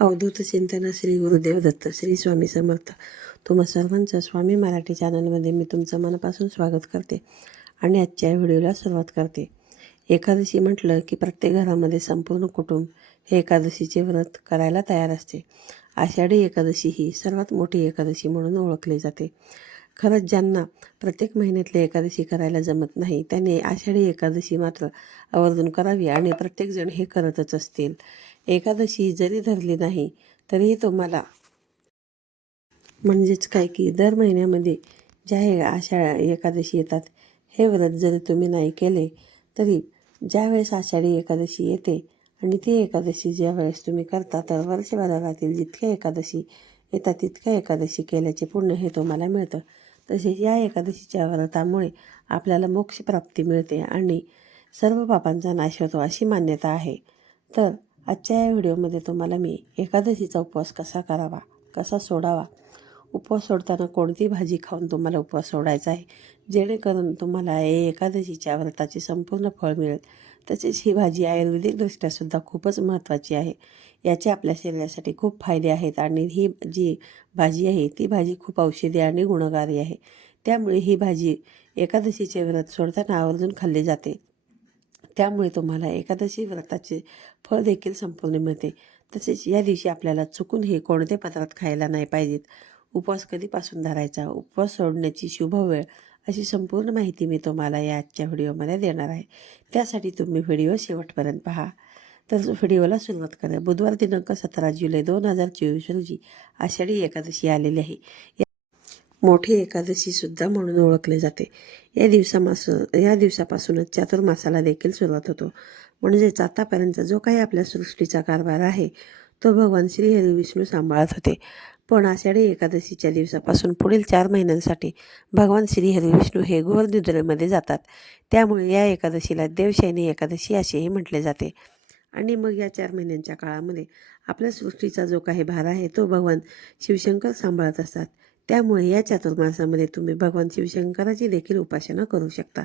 अवधूत चिंतन श्री गुरुदेव दत्त श्री स्वामी समर्थ. तुम्हा सर्वांचं स्वामी मराठी चॅनलमध्ये मी तुमचं मनापासून स्वागत करते आणि आजच्या व्हिडिओला सुरुवात करते. एकादशी म्हटलं की प्रत्येक घरामध्ये संपूर्ण कुटुंब हे एकादशीचे व्रत करायला तयार असते. आषाढी एकादशी ही सर्वात मोठी एकादशी म्हणून ओळखली जाते. खरंच ज्यांना प्रत्येक महिन्यातली एकादशी करायला जमत नाही त्याने आषाढी एकादशी मात्र आवर्जून करावी आणि प्रत्येकजण हे करतच असतील. एकादशी जरी धरली नाही तरीही तुम्हाला म्हणजेच काय की दर महिन्यामध्ये ज्या हे आषाढ एकादशी येतात हे व्रत जरी तुम्ही नाही केले तरी ज्यावेळेस आषाढी एकादशी येते आणि ती एकादशी ज्या वेळेस तुम्ही करता तर वर्षभरातील जितक्या एकादशी येतात तितक्या एकादशी केल्याचे पुण्य हे तुम्हाला मिळतं. तसेच या एकादशीच्या व्रतामुळे आपल्याला मोक्षप्राप्ती मिळते आणि सर्व पापांचा नाश होतो अशी मान्यता आहे. तर आजच्या या व्हिडिओमध्ये तुम्हाला मी एकादशीचा उपवास कसा करावा कसा सोडावा उपवास सोडताना कोणती भाजी खाऊन तुम्हाला उपवास सोडायचा आहे जेणेकरून तुम्हाला ए एकादशीच्या व्रताचे संपूर्ण फळ मिळेल. तसेच ही भाजी आयुर्वेदिकदृष्ट्यासुद्धा खूपच महत्त्वाची आहे. याचे आपल्या शरीरासाठी खूप फायदे आहेत आणि ही जी भाजी आहे ती भाजी खूप औषधी आणि गुणकारी आहे. त्यामुळे ही भाजी एकादशीचे व्रत सोडताना आवर्जून खाल्ली जाते. त्यामुळे तुम्हाला एकादशी व्रताचे फळ देखील संपूर्ण मिळते. तसेच या दिवशी आपल्याला चुकून हे कोणते पदार्थ खायला नाही पाहिजेत? उपवास कधीपासून धरायचा? उपवास सोडण्याची शुभ वेळ अशी संपूर्ण माहिती मी तुम्हाला या आजच्या व्हिडिओमध्ये देणार आहे. त्यासाठी तुम्ही व्हिडिओ शेवटपर्यंत पहा. तर व्हिडिओला सुरुवात करा. बुधवार दिनांक सतरा जुलै दोन हजार चोवीस रोजी आषाढी एकादशी आलेली आहे. मोठी एकादशीसुद्धा म्हणून ओळखले जाते. या दिवसापासून या दिवसापासूनच चातुर्मासाला देखील सुरुवात होतो. म्हणजेच आतापर्यंत जो काही आपल्या सृष्टीचा कारभार आहे तो भगवान श्रीहरी विष्णू सांभाळत होते. पण आषाढी एकादशीच्या दिवसापासून पुढील चार महिन्यांसाठी भगवान श्रीहरी विष्णू हे घोर जातात. त्यामुळे या एकादशीला देवशैनी एकादशी असेही म्हटले जाते. आणि मग या चार महिन्यांच्या काळामध्ये आपल्या सृष्टीचा जो काही भार आहे तो भगवान शिवशंकर सांभाळत असतात. त्यामुळे या चातुर्मासामध्ये तुम्ही भगवान शिवशंकराची देखील उपासना करू शकता.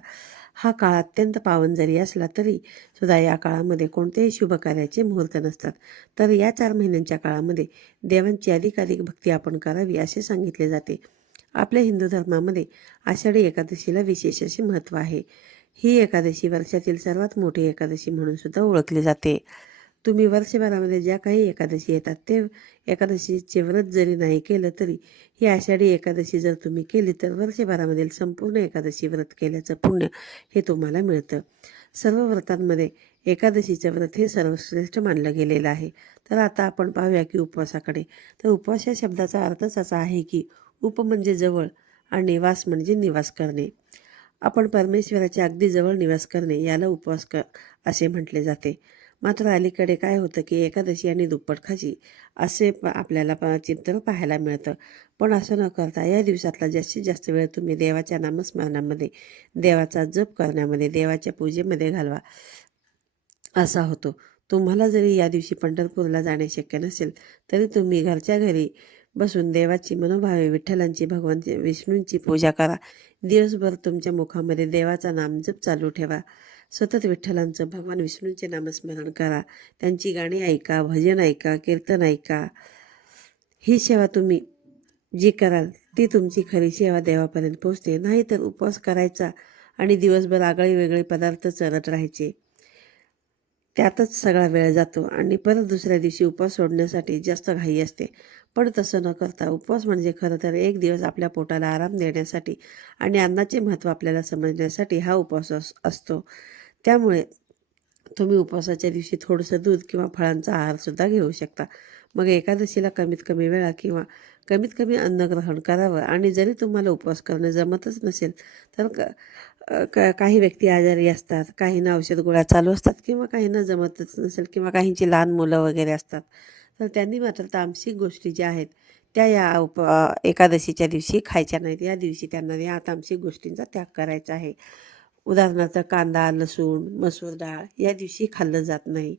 हा काळ अत्यंत पावन जरी असला तरी सुद्धा या काळामध्ये कोणत्याही शुभ कार्याचे मुहूर्त नसतात. तर या चार महिन्यांच्या काळामध्ये देवांची अधिकाधिक भक्ती आपण करावी असे सांगितले जाते. आपल्या हिंदू धर्मामध्ये आषाढी एकादशीला विशेष असे महत्त्व आहे. ही एकादशी वर्षातील सर्वात मोठी एकादशी म्हणून सुद्धा ओळखली जाते. तुम्ही वर्षभरामध्ये ज्या काही एकादशी येतात ते एकादशीचे व्रत जरी नाही केलं तरी ही आषाढी एकादशी जर तुम्ही केली तर वर्षभरामधील संपूर्ण एकादशी व्रत केल्याचं पुण्य हे तुम्हाला मिळतं. सर्व व्रतांमध्ये एकादशीचं व्रत हे सर्वश्रेष्ठ मानलं गेलेलं आहे. तर आता आपण पाहूया की उपवासाकडे. तर उपवास या शब्दाचा अर्थच असा आहे की उप म्हणजे जवळ आणि वास म्हणजे निवास करणे. आपण परमेश्वराच्या अगदी जवळ निवास करणे याला उपवास क असे म्हटले जाते. मात्र अलीकडे काय होतं की एकादशी आणि दुप्पट खाशी असे प आपल्याला प चित्र पाहायला मिळतं. पण असं न करता या दिवसातला जास्तीत जास्त वेळ तुम्ही देवाच्या नामस्मरणामध्ये देवाचा जप करण्यामध्ये देवाच्या पूजेमध्ये घालवा असा होतो. तुम्हाला जरी या दिवशी पंढरपूरला जाणे शक्य नसेल तरी तुम्ही घरच्या घरी बसून देवाची मनोभावे विठ्ठलांची भगवंती विष्णूंची पूजा करा. दिवसभर तुमच्या मुखामध्ये देवाचा नामजप चालू ठेवा. सतत विठ्ठलांचं भगवान विष्णूंचे नामस्मरण करा. त्यांची गाणी ऐका भजन ऐका कीर्तन ऐका. ही सेवा तुम्ही जी कराल ती तुमची खरी सेवा देवापर्यंत पोचते नाहीतर उपवास करायचा आणि दिवसभर आगळे वेगळे पदार्थ चरत राहायचे. त्यातच सगळा वेळ जातो आणि परत दुसऱ्या दिवशी उपवास सोडण्यासाठी जास्त घाई असते. पण तसं न करता उपवास म्हणजे खरं तर एक दिवस आपल्या पोटाला आराम देण्यासाठी आणि अन्नाचे महत्त्व आपल्याला समजण्यासाठी हा उपवास अस असतो. त्यामुळे तुम्ही उपवासाच्या दिवशी थोडंसं दूध किंवा फळांचा आहारसुद्धा घेऊ शकता. मग एकादशीला कमीत कमी वेळा किंवा कमीत कमी अन्न ग्रहण करावं आणि जरी तुम्हाला उपवास करणं जमतच नसेल तर क का काही व्यक्ती आजारी असतात काहींना औषध गोळ्या चालू असतात किंवा काहींना जमतच नसेल किंवा काहींची लहान मुलं वगैरे असतात तर त्यांनी मात्र तामसिक गोष्टी ज्या आहेत त्या या उप एकादशीच्या दिवशी खायच्या नाहीत. या दिवशी त्यांना या तामसिक गोष्टींचा त्याग करायचा आहे. उदाहरणार्थ कांदा लसूण मसूर डाळ या दिवशी खाल्लं जात नाही.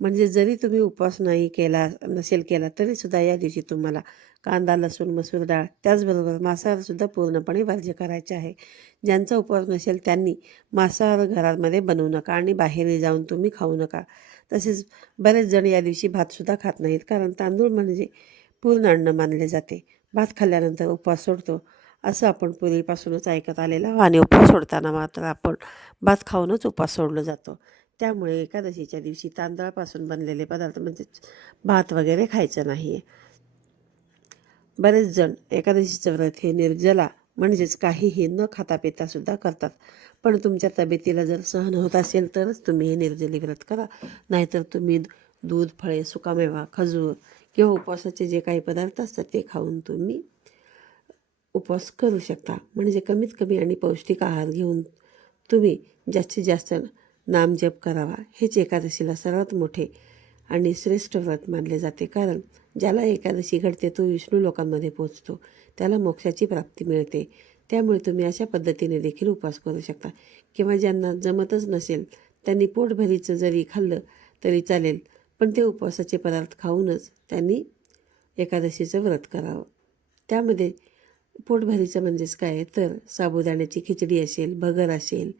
म्हणजे जरी तुम्ही उपवास नाही केला नसेल केला तरीसुद्धा या दिवशी तुम्हाला कांदा लसूण मसूर डाळ त्याचबरोबर मांसाहारसुद्धा पूर्णपणे वर्ज्य करायचे आहे. ज्यांचा उपवास नसेल त्यांनी मांसाहार घरामध्ये बनवू नका आणि बाहेर जाऊन तुम्ही खाऊ नका. तसेच बरेच जण या दिवशी भातसुद्धा खात नाहीत कारण तांदूळ म्हणजे पूर्ण अन्न मानले जाते. भात खाल्ल्यानंतर उपवास सोडतो. असं आपण पूर्वीपासूनच ऐकत आलेलं आणि उपवास सोडताना मात्र आपण भात खाऊनच उपवास सोडलं जातो. त्यामुळे एकादशीच्या दिवशी तांदळापासून बनलेले पदार्थ म्हणजेच भात वगैरे खायचं नाही आहे बरेच जण एकादशीचं व्रत हे निर्जला म्हणजेच काहीही न खाता पिता सुद्धा करतात. पण तुमच्या तब्येतीला जर सहन होत असेल तरच तुम्ही हे निर्जली व्रत करा. नाहीतर तुम्ही दूध फळे सुकामेवा खजूर किंवा उपवासाचे जे काही पदार्थ असतात ते खाऊन तुम्ही उपवास करू शकता. म्हणजे कमीत कमी आणि पौष्टिक आहार घेऊन तुम्ही जास्तीत जास्त नामजप करावा. हेच एकादशीला सर्वात मोठे आणि श्रेष्ठ व्रत मानले जाते. कारण ज्याला एकादशी घडते तो विष्णू लोकांमध्ये पोचतो त्याला मोक्षाची प्राप्ती मिळते. त्यामुळे तुम्ही अशा पद्धतीने देखील उपवास करू शकता. किंवा ज्यांना जमतच नसेल त्यांनी पोटभरीचं जरी खाल्लं तरी चालेल पण ते उपवासाचे पदार्थ खाऊनच त्यांनी एकादशीचं व्रत करावं. त्यामध्ये पोटभरीचं म्हणजेच काय तर साबुदाण्याची खिचडी असेल भगर असेल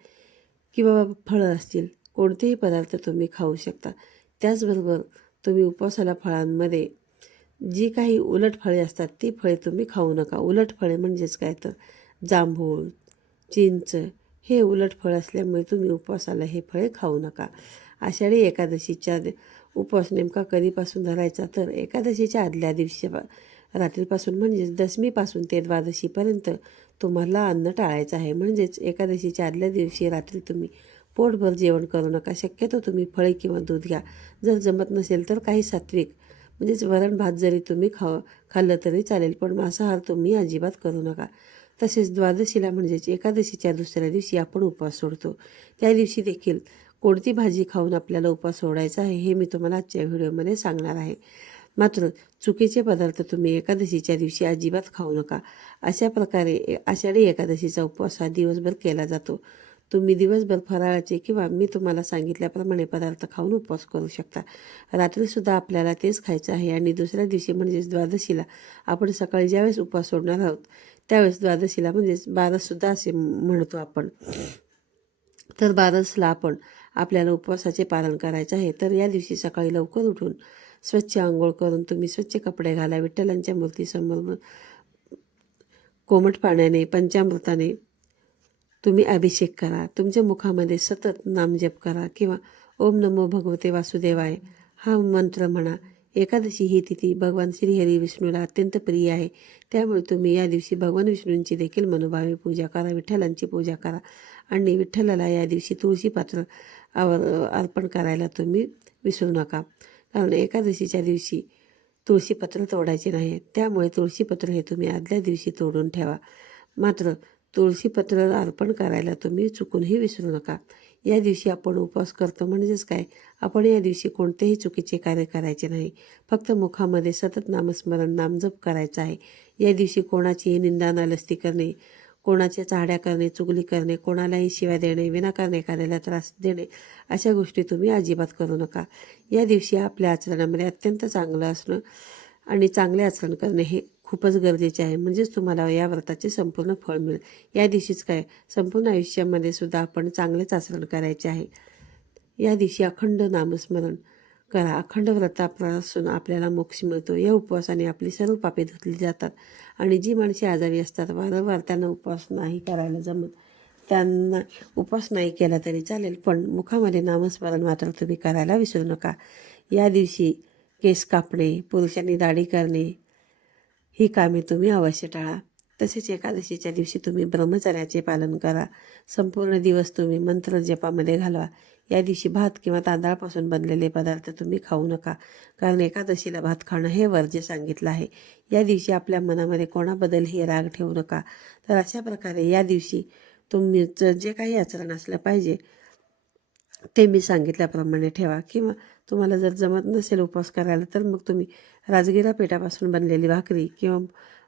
किंवा फळं असतील कोणतेही पदार्थ तुम्ही खाऊ शकता. त्याचबरोबर तुम्ही उपवासाला फळांमध्ये जी काही उलट फळे असतात ती फळे तुम्ही खाऊ नका. उलट फळे म्हणजेच काय? तर जांभूळ चिंच हे उलट फळ असल्यामुळे तुम्ही उपवासाला हे फळे खाऊ नका. आषाढी एकादशीच्या उपवास नेमका कधीपासून धरायचा? तर एकादशीच्या आदल्या दिवशी रात्रीपासून म्हणजेच दशमीपासून ते द्वादशीपर्यंत तुम्हाला अन्न टाळायचं आहे. म्हणजेच एकादशीच्या आदल्या दिवशी रात्री तुम्ही पोटभर जेवण करू नका. शक्यतो तुम्ही फळे किंवा दूध घ्या. जर जमत नसेल तर काही सात्विक म्हणजेच वरण भात जरी तुम्ही खा खाल्लं तरी चालेल पण मांसाहार तुम्ही अजिबात करू नका. तसेच द्वादशीला म्हणजेच एकादशीच्या दुसऱ्या दिवशी आपण उपवास सोडतो. त्या दिवशी देखील कोणती भाजी खाऊन आपल्याला उपवास सोडायचा आहे हे मी तुम्हाला आजच्या व्हिडिओमध्ये सांगणार आहे. मात्र चुकीचे पदार्थ तुम्ही एकादशीच्या दिवशी अजिबात खाऊ नका. अशा प्रकारे आषाढी एकादशीचा उपवास हा दिवसभर केला जातो. तुम्ही दिवसभर फराळाचे किंवा मी तुम्हाला सांगितल्याप्रमाणे पदार्थ खाऊन उपवास करू शकता. रात्रीसुद्धा आपल्याला तेच खायचं आहे आणि दुसऱ्या दिवशी म्हणजेच द्वादशीला आपण सकाळी ज्यावेळेस उपवास सोडणार आहोत त्यावेळेस द्वादशीला म्हणजेच बारससुद्धा असे म्हणतो आपण. तर बारसला आपण आपल्याला उपवासाचे पालन करायचे आहे. तर या दिवशी सकाळी लवकर उठून स्वच्छ आंघोळ करून तुम्ही स्वच्छ कपडे घाला विठ्ठलांच्या मूर्तीसमोर कोमट पाण्याने पंचामृताने तुम्ही अभिषेक करा. तुमच्या मुखामध्ये सतत नामजप करा किंवा ओम नमो भगवते वासुदेवाय हा मंत्र म्हणा. एकादशी ही तिथी भगवान श्रीहरी विष्णूला अत्यंत प्रिय आहे. त्यामुळे तुम्ही या दिवशी भगवान विष्णूंची देखील मनोभावे पूजा करा विठ्ठलांची पूजा करा आणि विठ्ठलाला या दिवशी तुळशीपात्र आवर अर्पण करायला तुम्ही विसरू नका. कारण एकादशीच्या दिवशी तुळशीपत्र तोडायचे नाही. त्यामुळे तुळशीपत्र हे तुम्ही आदल्या दिवशी तोडून ठेवा. मात्र तुळशीपत्र अर्पण करायला तुम्ही चुकूनही विसरू नका. या दिवशी आपण उपवास करतो म्हणजेच काय? आपण या दिवशी कोणतेही चुकीचे कार्य करायचे नाही. फक्त मुखामध्ये सतत नामस्मरण नामजप करायचं आहे. या दिवशी कोणाचीही निंदा नालस्ती करणे कोणाच्या चाहड्या करणे चुगली करणे कोणालाही शिवाय देणे विनाकारण एखाद्याला त्रास देणे अशा गोष्टी तुम्ही अजिबात करू नका. या दिवशी आपल्या आचरणामध्ये अत्यंत चांगलं असणं आणि चांगले आचरण करणे हे खूपच गरजेचे आहे. म्हणजेच तुम्हाला या व्रताचे संपूर्ण फळ मिळेल. या दिवशीच काय संपूर्ण आयुष्यामध्ये सुद्धा आपण चांगलेच आचरण करायचे आहे. या दिवशी अखंड नामस्मरण करा. अखंड व्रतापासून आपल्याला मोक्ष मिळतो. या उपवासाने आपली सर्व पापे धुतली जातात आणि जी माणसे आजारी असतात वारंवार त्यांना उपवास नाही करायला जमत. त्यांना उपवास नाही केला तरी चालेल पण मुखामध्ये नामस्मरण मात्र तुम्ही करायला विसरू नका. या दिवशी केस कापणे पुरुषांनी दाढी करणे ही कामे तुम्ही अवश्य टाळा. तसेच एकादशीच्या दिवशी तुम्ही ब्रह्मचर्याचे पालन करा. संपूर्ण दिवस तुम्ही मंत्र जपामध्ये घालवा. या दिवशी भात किंवा तांदळापासून बनलेले पदार्थ तुम्ही खाऊ नका. कारण एकादशीला भात खाणं हे वर्ज्य सांगितलं आहे. या दिवशी आपल्या मनामध्ये कोणाबद्दलही राग ठेवू नका. तर अशा प्रकारे या दिवशी तुमचं जे काही आचरण असलं पाहिजे ते मी सांगितल्याप्रमाणे ठेवा. किंवा तुम्हाला जर जमत नसेल उपवास करायला तर मग तुम्ही राजगिरा पिठापासून बनलेली भाकरी किंवा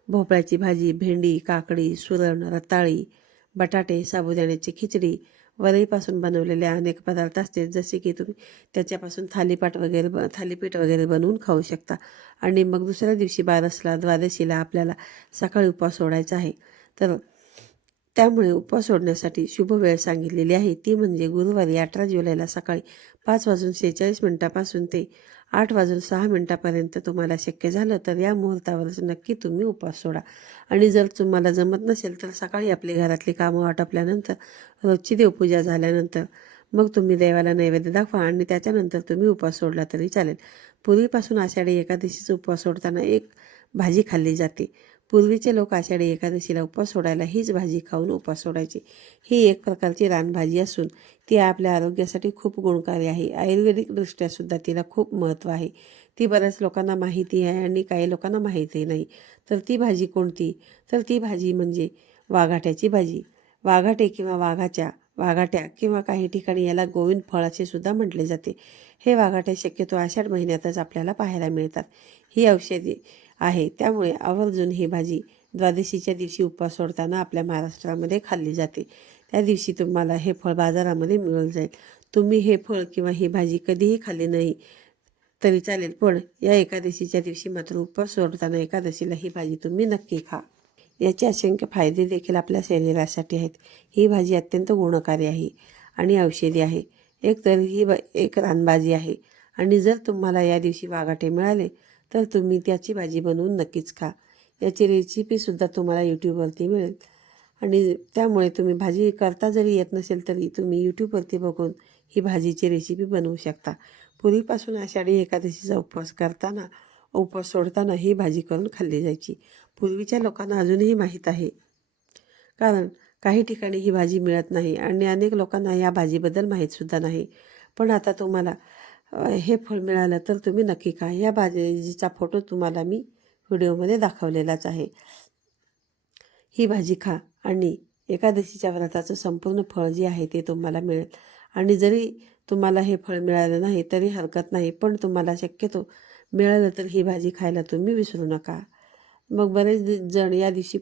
भोपळ्याची भाजी भेंडी काकडी सुरण रताळी बटाटे साबुदाण्याची खिचडी वरईपासून बनवलेले अनेक पदार्थ असतील जसे की तुम्ही त्याच्यापासून थालीपाट वगैरे ब थालीपीठ वगैरे बनवून खाऊ शकता. आणि मग दुसऱ्या दिवशी बारसला द्वादशीला आपल्याला सकाळी उपवास सोडायचा आहे. तर त्यामुळे उपवास सोडण्यासाठी शुभ वेळ सांगितलेली आहे. ती म्हणजे गुरुवारी अठरा जुलैला सकाळी पाच वाजून सेहेचाळीस मिनिटापासून ते आठ वाजून सहा मिनिटापर्यंत तुम्हाला शक्य झालं तर या मुहूर्तावरच नक्की तुम्ही उपवास सोडा. आणि जर तुम्हाला जमत नसेल तर सकाळी आपली घरातली कामं आटपल्यानंतर रोजची देवपूजा झाल्यानंतर मग तुम्ही देवाला नैवेद्य दाखवा आणि त्याच्यानंतर तुम्ही उपवास सोडला तरी चालेल. पूर्वीपासून आषाढी एकादशीचा उपवास सोडताना एक भाजी खाल्ली जाते. पूर्वीचे लोक आषाढी एकादशीला उपवास सोडायला हीच भाजी खाऊन उपवास सोडायचे. ही एक प्रकारची रानभाजी असून ती आपल्या आरोग्यासाठी खूप गुणकारी आहे. आयुर्वेदिकदृष्ट्या सुद्धा तिला खूप महत्त्व आहे. ती बऱ्याच लोकांना माहिती आहे आणि काही लोकांना माहिती नाही. तर ती भाजी कोणती? तर ती भाजी म्हणजे वाघाट्याची भाजी. वाघाटे किंवा वाघाच्या वाघाट्या किंवा काही ठिकाणी याला गोविंद फळ असे सुद्धा म्हटले जाते. हे वाघाटे शक्यतो आषाढ महिन्यातच आपल्याला पाहायला मिळतात. ही औषधी आहे. त्यामुळे आवर्जून ही भाजी द्वादशीच्या दिवशी उपवास सोडताना आपल्या महाराष्ट्रामध्ये खाल्ली जाते. त्या दिवशी तुम्हाला हे फळ बाजारामध्ये मिळून जाईल. तुम्ही हे फळ किंवा ही भाजी कधीही खाल्ली नाही तरी चालेल पण या एकादशीच्या दिवशी मात्र उपवास सोडताना एकादशीला ही भाजी तुम्ही नक्की खा. याचे असंख्य फायदे देखील आपल्या शरीरासाठी आहेत. ही भाजी अत्यंत गुणकारी आहे आणि औषधी आहे. एक तर ही ब एक रानभाजी आहे. आणि जर तुम्हाला या दिवशी वाघाटे मिळाले तर तुम्ही त्याची भाजी बनवून नक्कीच खा. याची रेसिपीसुद्धा तुम्हाला यूट्यूबवरती मिळेल. आणि त्यामुळे तुम्ही भाजी करता जरी येत नसेल तरी तुम्ही यूट्यूबवरती बघून ही भाजीची रेसिपी बनवू शकता. पूर्वीपासून आषाढी एकादशीचा उपवास करताना उपवास सोडताना ही भाजी करून खाल्ली जायची. पूर्वीच्या लोकांना अजूनही माहीत आहे. कारण काही ठिकाणी ही भाजी मिळत नाही आणि अनेक लोकांना या भाजीबद्दल माहीतसुद्धा नाही. पण आता तुम्हाला हे फळ मिळालं तर तुम्ही नक्की खा. या भाजीचा फोटो तुम्हाला मी व्हिडिओमध्ये दाखवलेलाच आहे. ही भाजी खा आणि एकादशीच्या व्रताचं संपूर्ण फळ जे आहे ते तुम्हाला मिळेल. आणि जरी तुम्हाला हे फळ मिळालं नाही तरी हरकत नाही पण तुम्हाला शक्यतो मिळालं तर ही भाजी खायला तुम्ही विसरू नका. मग बरेच जण या दिवशी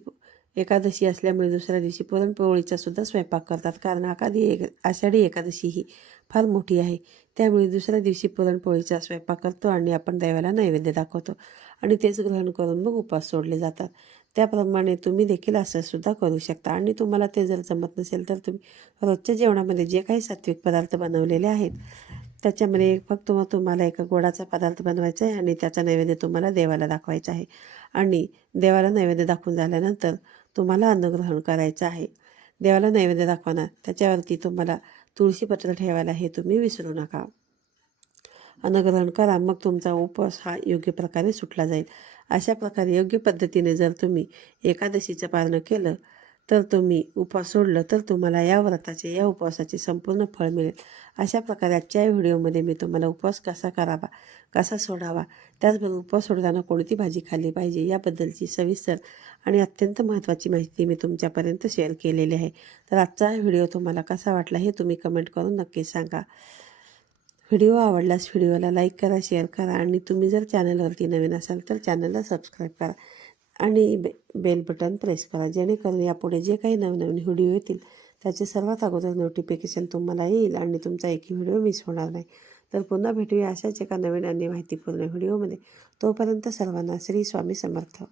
एकादशी असल्यामुळे दुसऱ्या दिवशी पुरणपोळीचा सुद्धा स्वयंपाक करतात. कारण आखादी एक आषाढी एकादशी ही फार मोठी आहे. त्यामुळे दुसऱ्या दिवशी पुरणपोळीचा स्वयंपाक करतो आणि आपण देवाला नैवेद्य दाखवतो. आणि तेच ग्रहण करून मग उपवास सोडले जातात. त्याप्रमाणे तुम्ही देखील असं सुद्धा करू शकता. आणि तुम्हाला ते जर जमत नसेल तर तुम्ही रोजच्या जेवणामध्ये जे काही सात्विक पदार्थ बनवलेले आहेत त्याच्यामध्ये फक्त मग तुम्हाला एक गोडाचा पदार्थ बनवायचा आहे आणि त्याचा नैवेद्य तुम्हाला देवाला दाखवायचा आहे. आणि देवाला नैवेद्य दाखवून झाल्यानंतर तुम्हाला अन्नग्रहण करायचं आहे. देवाला नैवेद्य दाखवणार त्याच्यावरती तुम्हाला तुळशीपत्र ठेवायला हे तुम्ही विसरू नका. अनग्रहण करा मग तुमचा उपवास हा योग्य प्रकारे सुटला जाईल. अशा प्रकारे योग्य पद्धतीने जर तुम्ही एकादशीचं पालन केलं तर तुम्ही उपवास सोडलं तर तुम्हाला या व्रताचे या उपवासाचे संपूर्ण फळ मिळेल. अशा प्रकारे आजच्या व्हिडिओमध्ये मी तुम्हाला उपवास कसा करावा कसा सोडावा त्याचबरोबर उपवास सोडताना कोणती भाजी खाल्ली पाहिजे याबद्दलची सविस्तर आणि अत्यंत महत्त्वाची माहिती मी तुमच्यापर्यंत शेअर केलेली आहे. तर आजचा व्हिडिओ तुम्हाला कसा वाटला हे तुम्ही कमेंट करून नक्की सांगा. व्हिडिओ आवडल्यास व्हिडिओला लाईक करा शेअर करा आणि तुम्ही जर चॅनलवरती नवीन असाल तर चॅनलला सबस्क्राईब करा. आणि बे बेल बटन प्रेस करा. जेणेकरून यापुढे जे काही नवीन नवीन व्हिडिओ येतील त्याचे सर्वात अगोदर नोटिफिकेशन तुम्हाला येईल आणि तुमचा एकही व्हिडिओ मिस होणार नाही. तर पुन्हा भेटूया अशाच एका नवीन आणि माहितीपूर्ण व्हिडिओमध्ये तोपर्यंत सर्वांना श्री स्वामी समर्थ.